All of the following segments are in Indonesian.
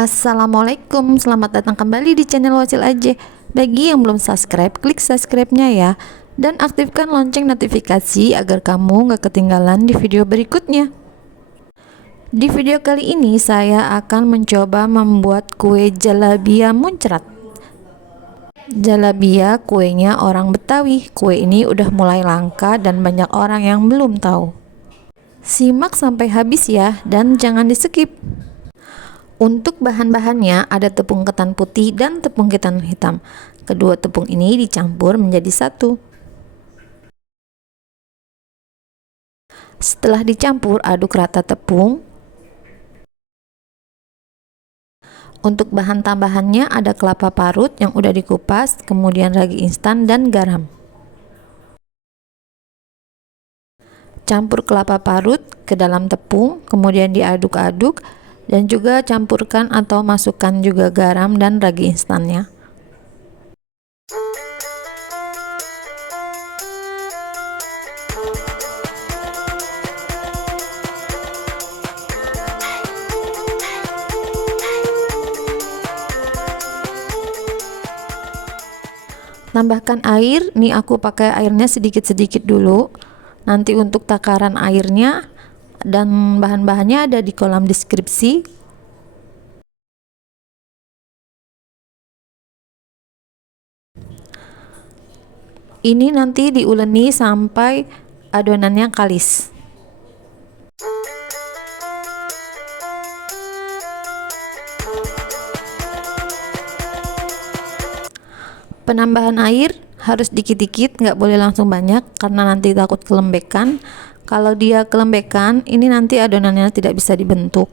Assalamualaikum, selamat datang kembali di channel Wacil aja. Bagi yang belum subscribe, klik subscribe-nya ya. Dan aktifkan lonceng notifikasi agar kamu gak ketinggalan di video berikutnya. Di video kali ini saya akan mencoba membuat kue jalabia muncrat. Jalabia kuenya orang Betawi. Kue ini udah mulai langka dan banyak orang yang belum tahu. Simak sampai habis ya, dan jangan di skip. Untuk bahan-bahannya ada tepung ketan putih dan tepung ketan hitam. Kedua tepung ini dicampur menjadi satu. Setelah dicampur, aduk rata tepung. Untuk bahan tambahannya ada kelapa parut yang udah dikupas, kemudian ragi instan dan garam. Campur kelapa parut ke dalam tepung, kemudian diaduk-aduk. Dan juga campurkan atau masukkan juga garam dan ragi instannya. Tambahkan air, nih aku pakai airnya sedikit-sedikit dulu. Nanti untuk takaran airnya dan bahan-bahannya ada di kolom deskripsi. Ini nanti diuleni sampai adonannya kalis. Penambahan air harus dikit-dikit, nggak boleh langsung banyak karena nanti takut kelembekan. Kalau dia kelembekan, ini nanti adonannya tidak bisa dibentuk.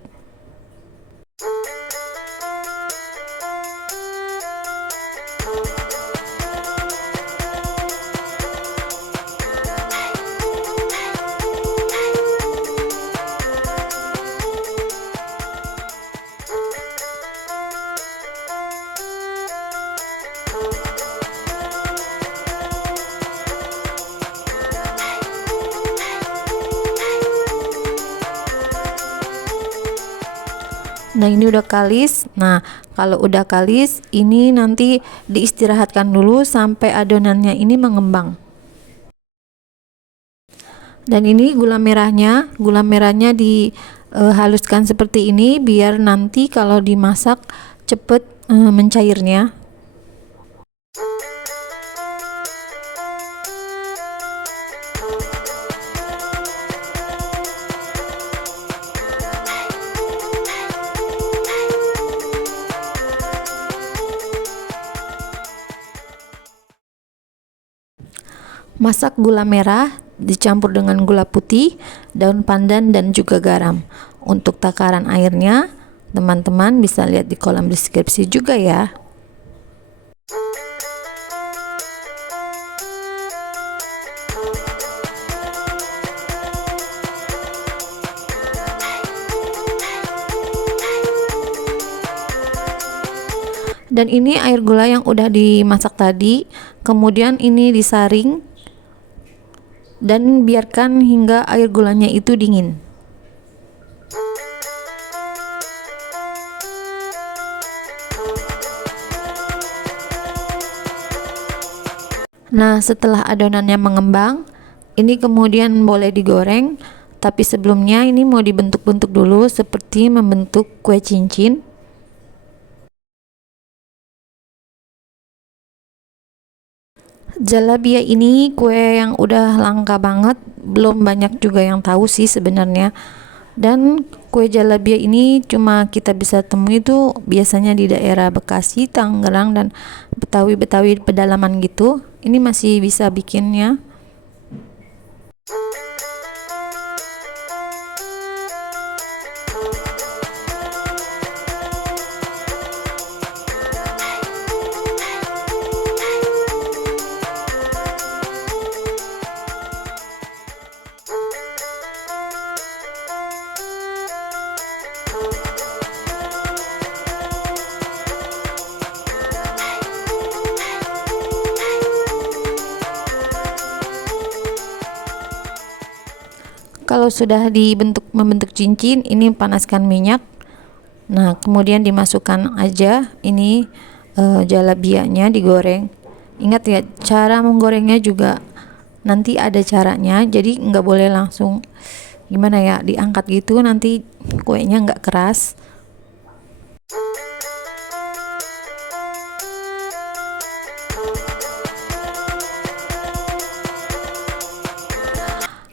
Nah, ini udah kalis. Nah, kalau udah kalis, ini nanti diistirahatkan dulu sampai adonannya ini mengembang. Dan ini gula merahnya dihaluskan seperti ini biar nanti kalau dimasak cepet mencairnya. Masak gula merah dicampur dengan gula putih, daun pandan dan juga garam. Untuk takaran airnya, teman-teman bisa lihat di kolom deskripsi juga ya. Dan ini air gula yang udah dimasak tadi, kemudian ini disaring dan biarkan hingga air gulanya itu dingin. Nah, setelah adonannya mengembang, ini kemudian boleh digoreng, tapi sebelumnya ini mau dibentuk-bentuk dulu seperti membentuk kue cincin. Jalabia ini kue yang udah langka banget, belum banyak juga yang tahu sih sebenarnya. Dan kue jalabia ini cuma kita bisa temui itu biasanya di daerah Bekasi, Tangerang, dan Betawi-Betawi pedalaman gitu. Ini masih bisa bikinnya. Kalau sudah membentuk cincin, ini panaskan minyak Nah, kemudian dimasukkan aja ini jalabianya digoreng. Ingat ya, cara menggorengnya juga nanti ada caranya, jadi nggak boleh langsung gimana ya, diangkat gitu, nanti kuenya nggak keras.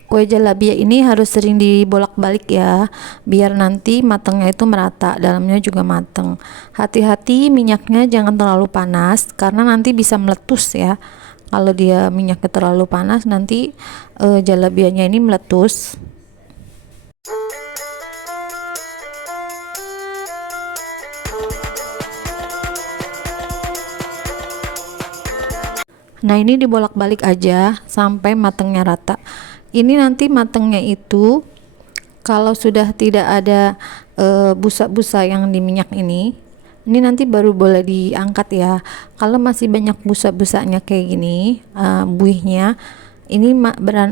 Kue jalabia ini harus sering dibolak-balik ya, biar nanti matangnya itu merata, dalamnya juga mateng. Hati-hati minyaknya jangan terlalu panas, karena nanti bisa meletus ya. Kalau dia minyaknya terlalu panas, nanti jalabianya ini meletus. Nah, ini dibolak-balik aja sampai matangnya rata. Ini nanti matangnya itu kalau sudah tidak ada busa-busa yang di minyak ini nanti baru boleh diangkat ya. Kalau masih banyak busa-busanya kayak gini, buihnya, ini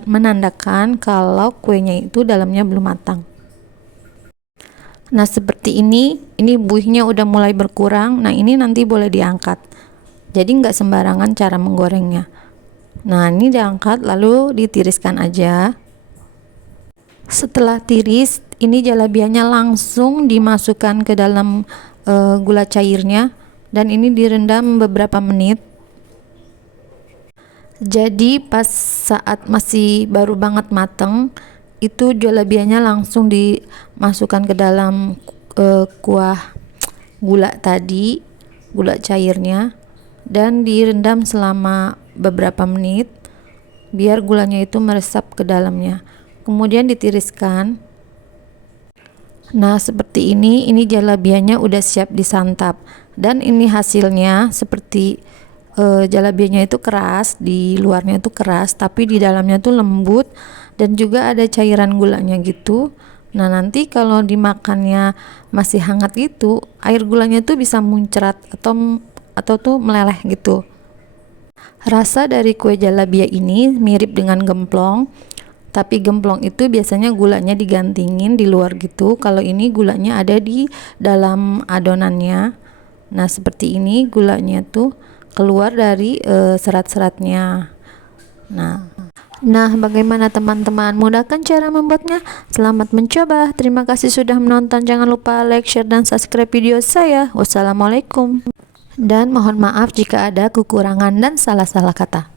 menandakan kalau kuenya itu dalamnya belum matang. Nah, seperti ini buihnya udah mulai berkurang. Nah, ini nanti boleh diangkat. Jadi nggak sembarangan cara menggorengnya. Nah, ini diangkat lalu ditiriskan aja. Setelah tiris, ini jalabianya langsung dimasukkan ke dalam gula cairnya, dan ini direndam beberapa menit. Jadi pas saat masih baru banget mateng, itu jalabianya langsung dimasukkan ke dalam kuah gula tadi, gula cairnya, dan direndam selama beberapa menit biar gulanya itu meresap ke dalamnya. Kemudian ditiriskan. Nah, seperti ini jalabianya udah siap disantap, dan ini hasilnya seperti jalabianya itu keras, di luarnya itu keras tapi di dalamnya tuh lembut, dan juga ada cairan gulanya gitu. Nah, nanti kalau dimakannya masih hangat gitu, air gulanya tuh bisa muncrat atau tuh meleleh gitu. Rasa dari kue jalabia ini mirip dengan gemplong, tapi gemplong itu biasanya gulanya digantingin di luar gitu. Kalau ini gulanya ada di dalam adonannya. Nah, seperti ini gulanya tuh keluar dari serat-seratnya. Nah, bagaimana teman-teman? Mudah kan cara membuatnya? Selamat mencoba. Terima kasih sudah menonton. Jangan lupa like, share, dan subscribe video saya. Wassalamualaikum. Dan mohon maaf jika ada kekurangan dan salah-salah kata.